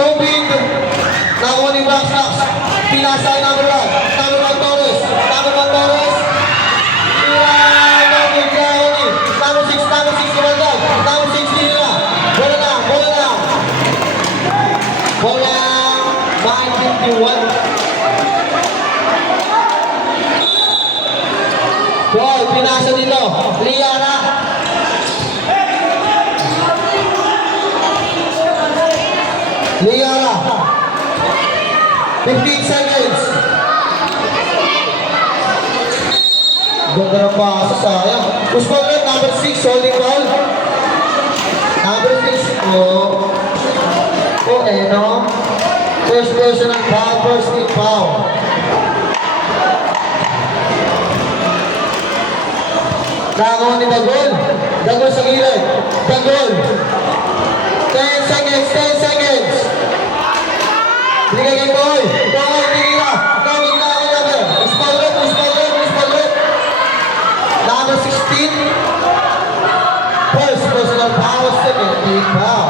Tobin. Nakuha ni Blackstocks. Pinasa ay number 1. Number 1 Torres. Number 1 Torres. Number 6 Kumaldag. Number 6 nila. Bola na. Bola 951. Ball, pinasa dito. Liara. Liara. 15 seconds. Ganda ng pasa, sayang. Push ball red, number 6, holding ball. Number 6 po. No? First person ng foul, first team foul. Nakakuha ni Dagol. Dagol sa gilid. Dagol. 10 seconds, 10 seconds. Binigay kay Boy. Boy, tinira. Gawin na ako namin. Push ball red. Number 16. First personal foul, second team foul.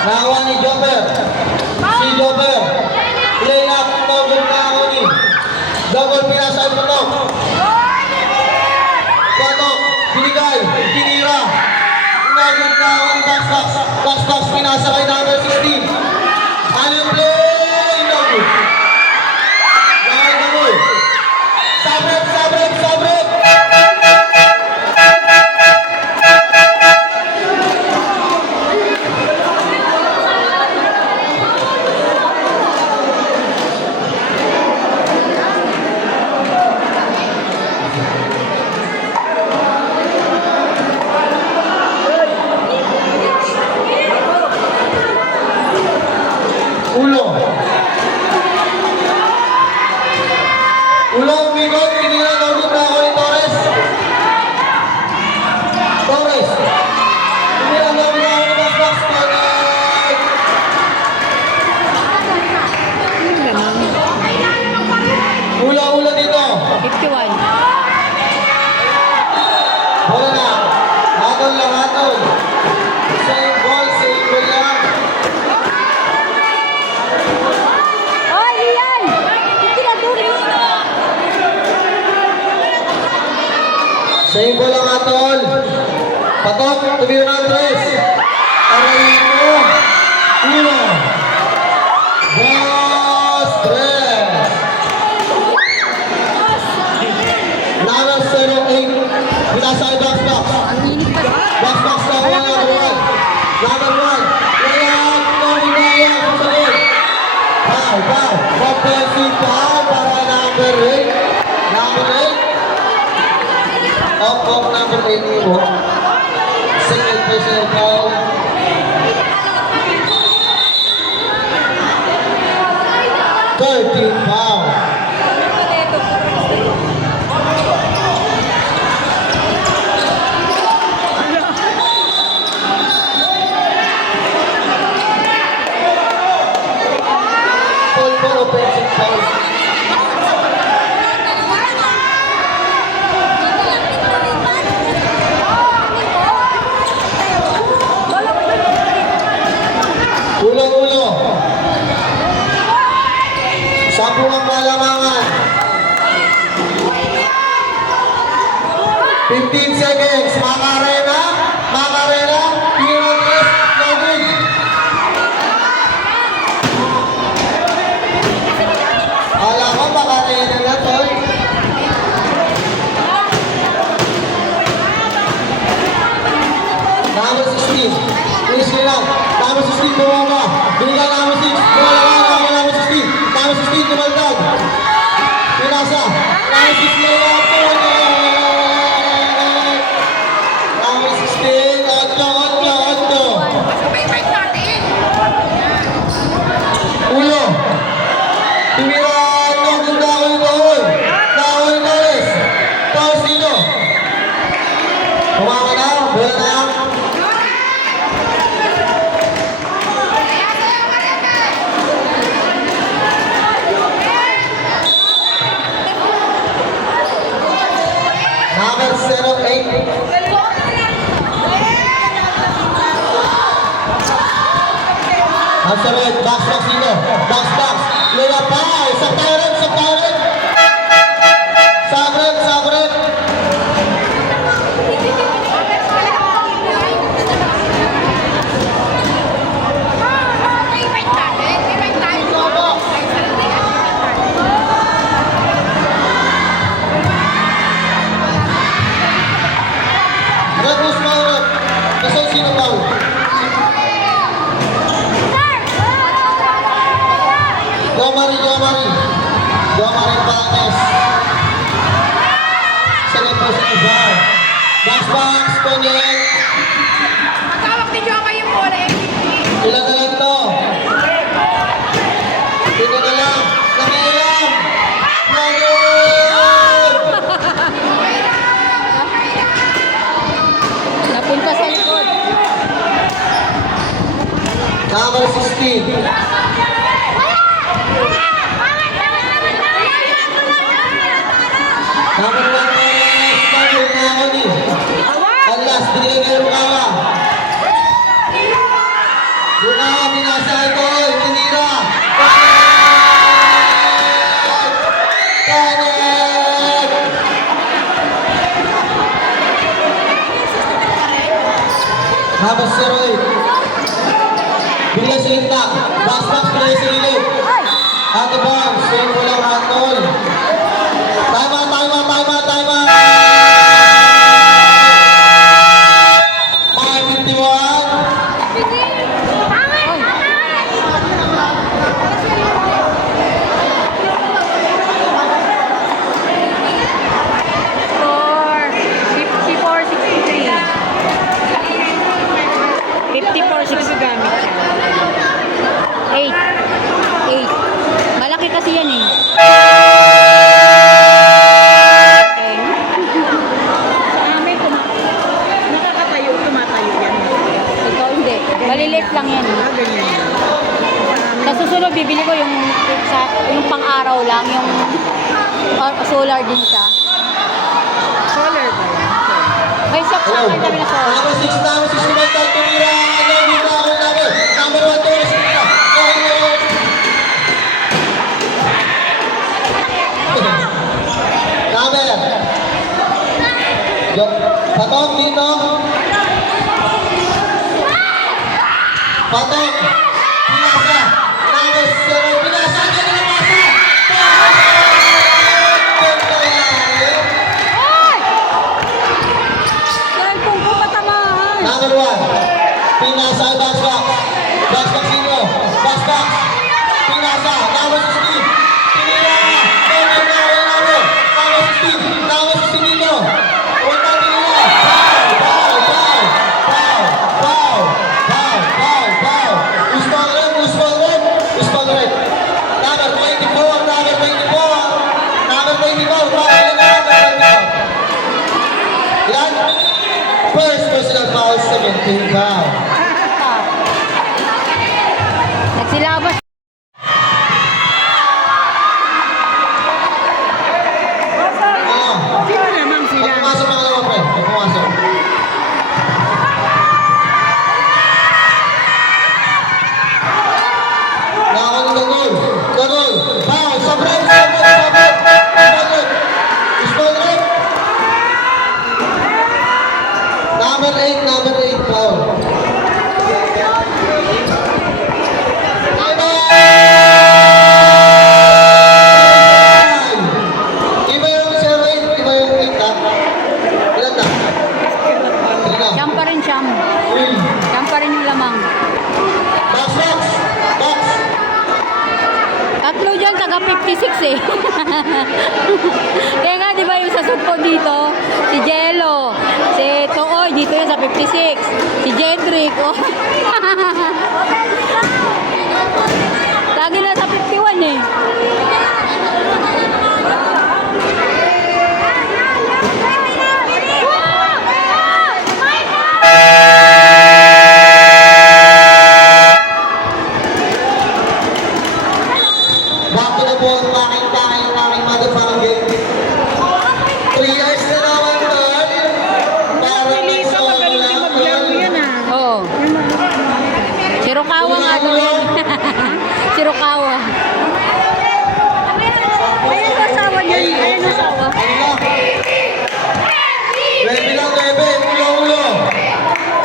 Nakakuha ni Jobber. Si Jobber. Play up. Tawag na ako ni. Double pinasa ang patok. Patok. Binigay. Tinira. Nagod na ako ni Blackstocks. Blackstocks pinasa kay number 16. Ano yung play? Nagod. Nagod. Sabrek. Ulo, bigot, tinira, nagod na ako ni Torres. Tinira, nagod na ako ni Blackstocks. Ulo dito. 51. Bola na. Hatol lang, hatol. Same ball lang. Oy, Ian! Hindi na tuloy. Same ball lang, hatol. Patok, tumira na Andres. Arayito. Uno. Dos, tres. Number 08. Pinasa ay Blackstocks. Ang init pa. Blackstocks na ako number 1. Number 1. Layout. Tumigaya. Susunod. Foul. Offensive foul para number 8. Number 8. Off number 8 mo. Second personal foul. Third foul. Offensive foul. Ulo. Sampu ang malamangan. 15 seconds. Macarena. Pinagres. Nagod. Alam mo, Macarena na tol. Number 16. Finish nila. Number 16 bumaba. Binigay number 6. Bumaba number 16. Number 16 Kumaldag. Pinasa. Number 6 layup. Number 16. Otto. Ulo. Tumira. Nagunda ako yung Torres. Torres dito. Kumama na. Bola na. Number 08. Nasa red, box sino? Box. Lola pa, sa Tyrant. Sabret. Red was foul. Nasa sino foul? Gomari Panes. Second person is foul. Box, Ponyek. Matawag ni Joma yung bola eh. Ilan na lang to? Sino na lang? Namilang! Nagod! Napunta sa likod. Number 16. Number 1 is Pablo Mahoni. Ang last, binigay kay Rukawa. Rukawa, binasa ito. Tinira. Kanet! Number 08. Binigay sa gitna. Box, binigay sa gilid. Out of bounds. Same po lang handle. Time out. 5:51. Score 54-63. 54-63 gamit siya. 8. Malaki kasi yan eh. Okay. Sa amin, nakakatayo, tumatayo yan. Ikaw hindi. Maliliit lang yan eh. Ganyan yan. Sa susunod, bibili ko yung pang-araw lang, yung solar din siya. Solar ba yan? May shop sa Hello. akin kami na solar. Number 6 kumental, tumira. Number 1, Torres, tumira. Patong dito. Patong. Pinasa. Number 7. Pinasa. Ganun ang masa. Cellphone ko patamahan. Number 1. Pinasa. Box. Box sino? Box. Pinasa. Number 16. Pinira. Number 16. Number 16 dito. Unang pinira. Foul. Usman red. Number 24. Number 24. Yan. First personal foul, 17 foul. Nagsilabas. Sino naman sila? Pumasok mga lawa, pre. Pumasok. Nakakunin ng goal. Gagol. Foul. Sabret. Usman red. Number 8, foul. Iba yung 0-8, iba yung 8 ha. Ilan na? Sige na. Siyam pa rin siyam. Uy. Siyam pa rin yung lamang. Box. Tatlo dyan, taga 56 eh. Kaya nga, di ba yung sa sudpo dito, si Jello, si Tooy, dito yan sa 56. Si Jedrick, oh. Lagi na sa 51 eh. Back to the ball, packing motherfucking game. 3 years na naman, tol. Para Lisa, magaling din maglaro yan ah. Oo. Si Ruka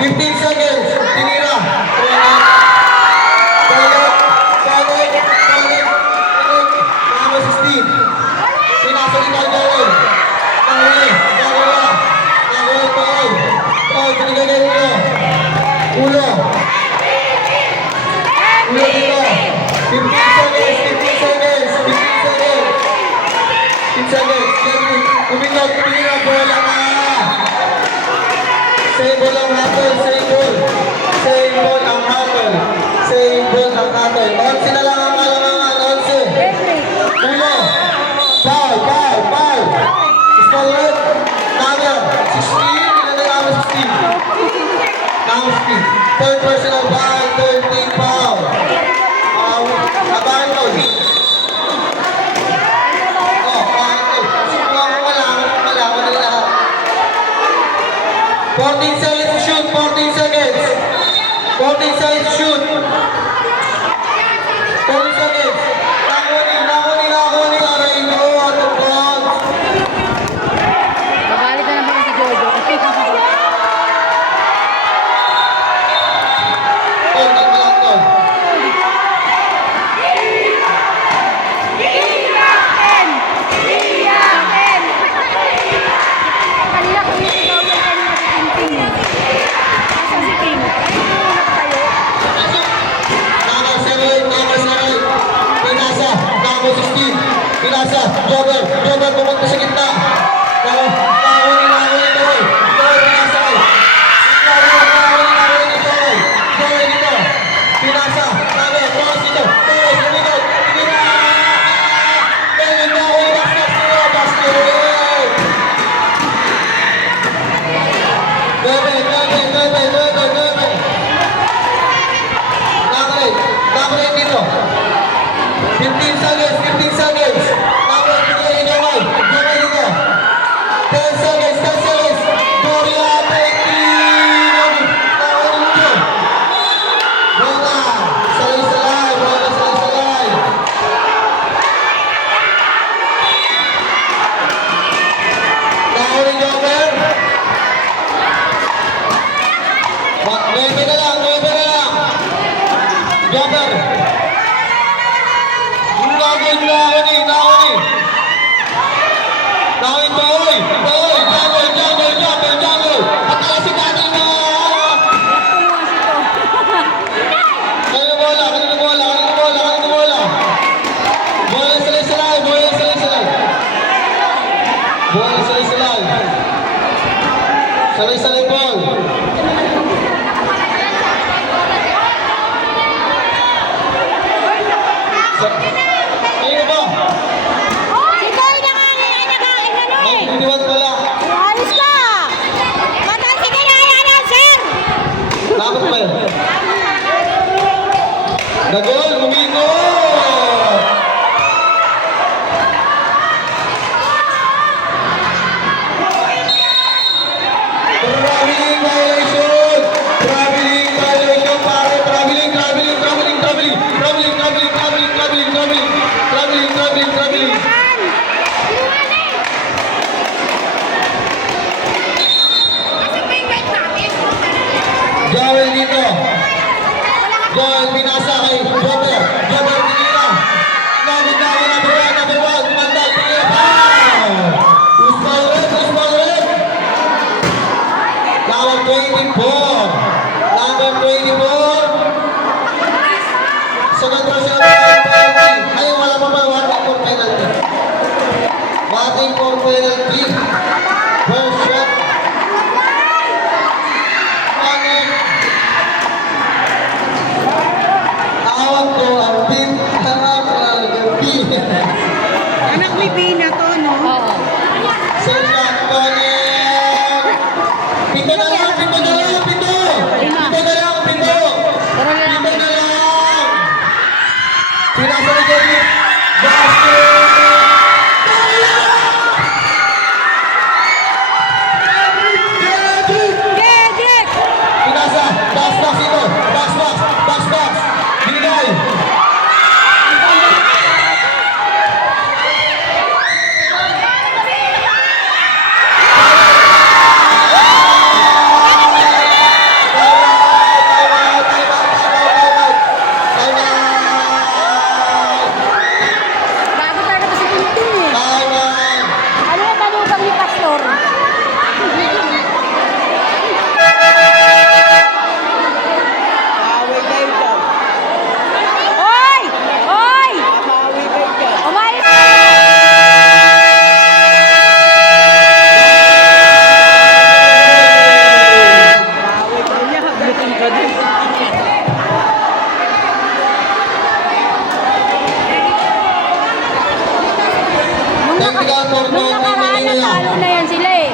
15 seconds. Tinira. Balik. Number 16. Sinasalita ang gawin. Gawin. Binigay ulo. Ulo dito. 15 seconds. 15 seconds. Umingot. Tinira. Bola na. Same ball ang hatol. Onse na lang ang kalamangan. Onse. Ulo. Foul. Small red. Number 16. Ilan na number 16? Number 16. Third personal foul. 13 foul. Abangan ko. Malaman na lahat. 14 seconds to shoot. 14 seconds. 14 seconds to shoot. 14 seconds. Nakuni. Arayno. Out of bounds. Magalit na naman si Jojo. Tol, lang, tol. Kanina ko yung ikaw yung kanina si Ting Ting. Asan si Ting? Ay, hindi mo nakatayo. Number 7. Number 16. Pinasa. Jobber, pumunta sa gitna. Nakahuli. Toy. Pinasa. Nakahuli. Toy dito. Pinasa. Number, cross dito. Toy, sumigot. Basket. Bebe. Number 8 dito. 15 seconds. Number, bigyan niyo Joel dito. 10 seconds. Gloria, Bola. Salay. Nakahuli Joel. 9 na lang. Joel. Nakahuli. Toy. Patalas si Daddy mo. Tumuha si to. Kanina bola. Bola salay. Salay ball. Ayun ba? Si Toy nakakain eh. Nagdidiwat pala. Ayos ka! Batal si Kinaya na, sir! Dapat ba yun? Nagol, humingo! Traveling violation, pare. Traveling. Joel dito. Joel, pinasa kay Jobber. Tinira. Number 1. Kumandal, tinira. Foul! Usman red. Number 24. Second person penalty. Ay, wala pa ba? Warning for penalty. First shot. Awag ko ang gabi. Anak ni Bina to, no? Oo. Second shot, connect. Pito na lang. Lima. Pero lang. Pinasa ni Joey. Basket!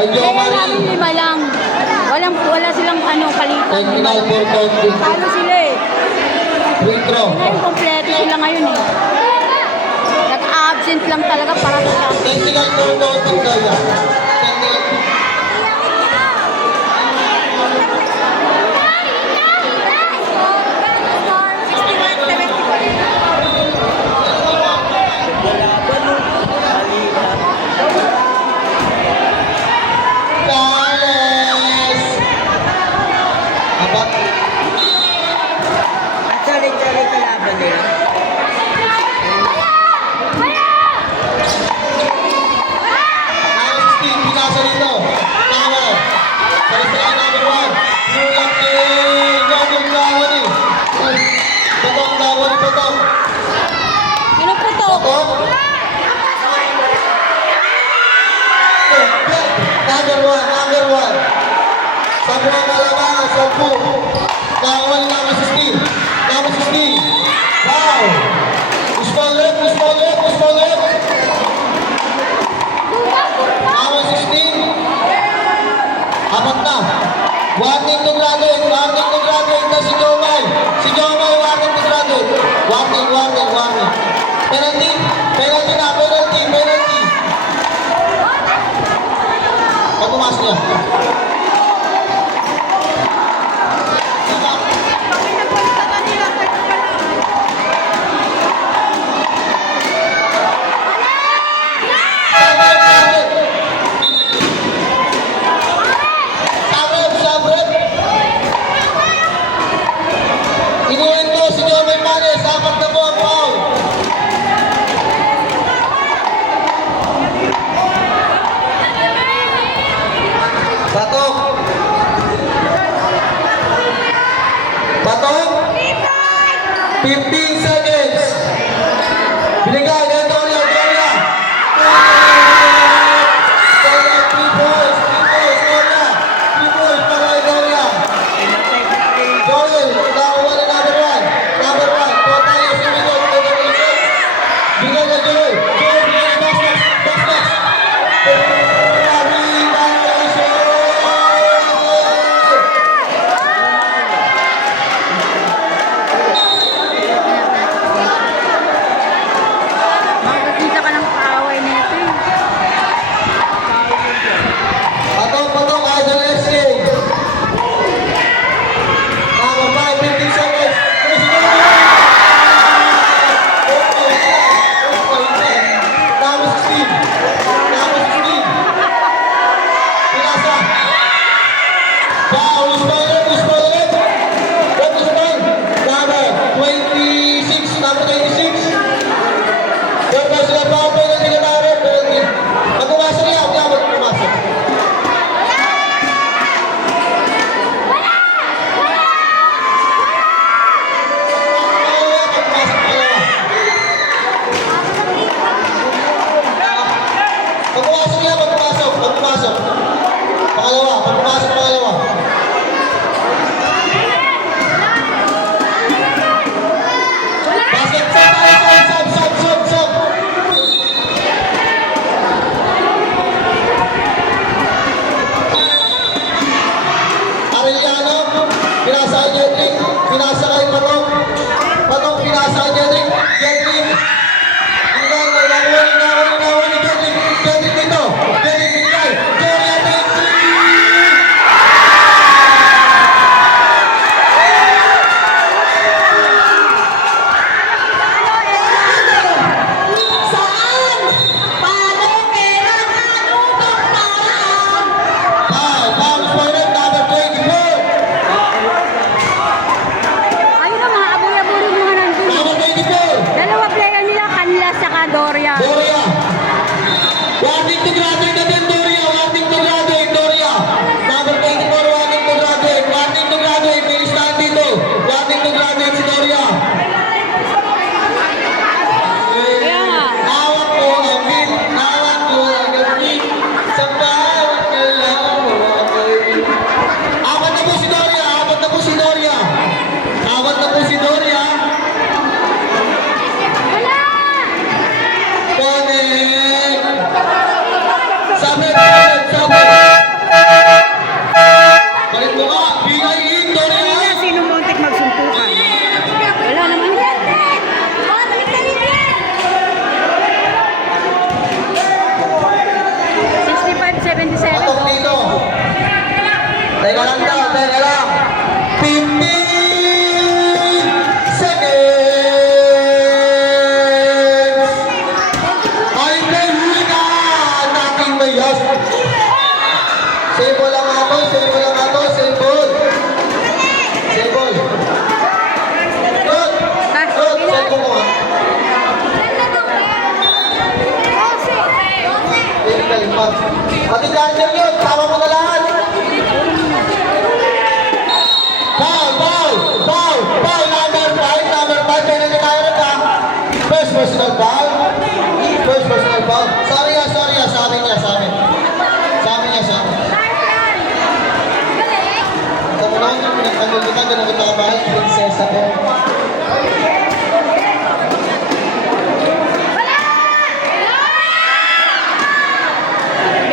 Medyo Kaya mali. namin 5 lang. Wala silang palitan. Technical for counting. Talo sila eh. Free throw. Ngayon, kompleto sila ngayon eh. Nag-absent lang talaga para sa akin. Technical for counting kaya. Technical. Carles! Aba, Tuloy-tuloy kalaban nila. Carles Steve, pinasa dito. Tama. Palisahan number 1. Nulat ni Gagong Dawani. Patong Dawani, patong. Sino po to? Patong. Number 1. Sabi ng kalabangan, 10. Dawani number 16. Number 16. Wow! Puspang left, puspang left, puspang left. Number 16. Apat na. Warning to graduate na si Jomay. Si Jomay, warning to graduate. Warning. Penalty na. Pag pumasok niya. Sabret. Inuwin ko si Jomay Manes. Apat na po ang foul. Batok. 15 seconds. Binigay na Doria. Doria, 3 points. Doria. 3 points para kay Doria. Doria, nakakuha na number 1. Number 1. Kuha tayo sa minute. Binigay na Joel. Joel, binigay na Bastos. Makakita ka ng kaaway nito eh. Patong, Idol SK. Number 5, 15 seconds. Number 16. Pinasa. Foul, is ball. What is ball? Number 26. Number 26. Dapat sila foul po na tinatawag. Pag pumasok niya, huwag pumasok. Pagpumasok. Pangalawa. Basket, sub. Arellano, pinasa kay Jedrick, pinasa kay Patong. Patong, pinasa kay Jedrick. Nakuha ni Jedrick. Jedrick dito. Jedrick binigay. Doria, take 3. Foul, number 24. Ayun na mga aboy-aboy yung mga nandun. Number 24. Dalawa player nila, Kanlas saka Doria. Doria, personal foul? First personal foul? Sorry ah, sa amin niya, sa amin. Sa amin niya, sa amin. Sabi naman, pinagtanggol kita, ganun kita kamahal, prinsesa ko.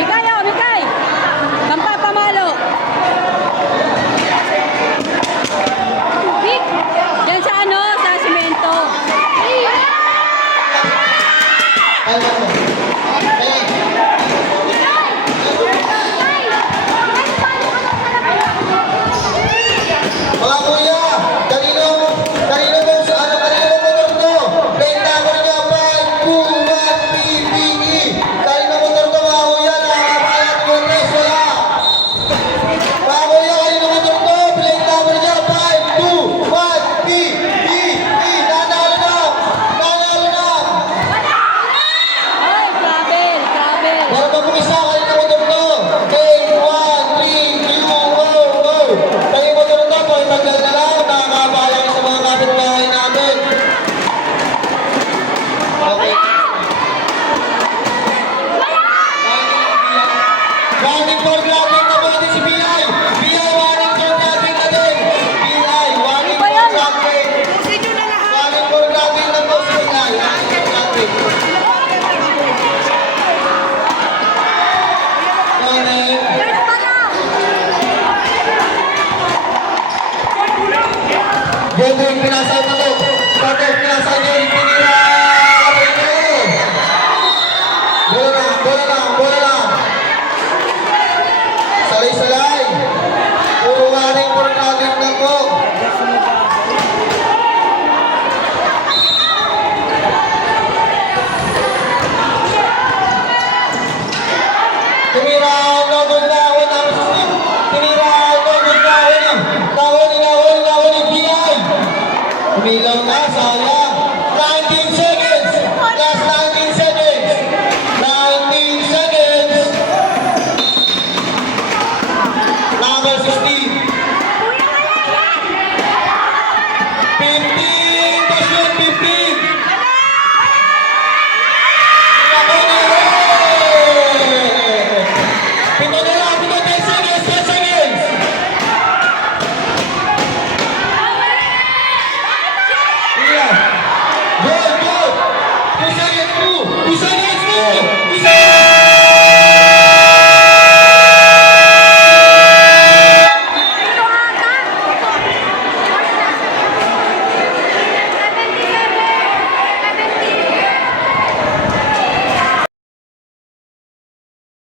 Mikay, oh, Mikay! Pampapamalo! Vic! Diyan sa ano, sa simento. Ay, ano? Ay, mga kuya, kanino ba sa ano, kanino ba motor to? Benta ko niya, 521 PPE. Kanino motor to mga kuya, nakakabayan ko yung rest, wala. Mga kuya, kanino motor to? Benta ko niya, 521 PPE. Nanalo na! Nanalo na! Ay, travel, travel. Meron pa kung isa, kanino motor to? 8, 1, 3, 2, wow, wow. Kanino motor to? Pagtagdal na lang, nakakabayan sa mga kapitbahay natin. Okay. Warning for grabbing na po natin si BI. BI, warning for grabbing na din. BI, warning for grabbing. Warning for grabbing na po si BI. Warning for grabbing. Warning. Gendo yung pinasay na to. Gendo yung pinasay niya yung pinira. Bola lang, bola lang, bola lang. Salay-salay. Puro warning for grabbing na po. Tumira ang nogol na ako na system. Tumira ang nogol na ako ni. Nahuli, BI. Umilaw na, sayang. 19 seconds. Last 19 seconds. 19 seconds. Number 16. 15. To shoot, 15.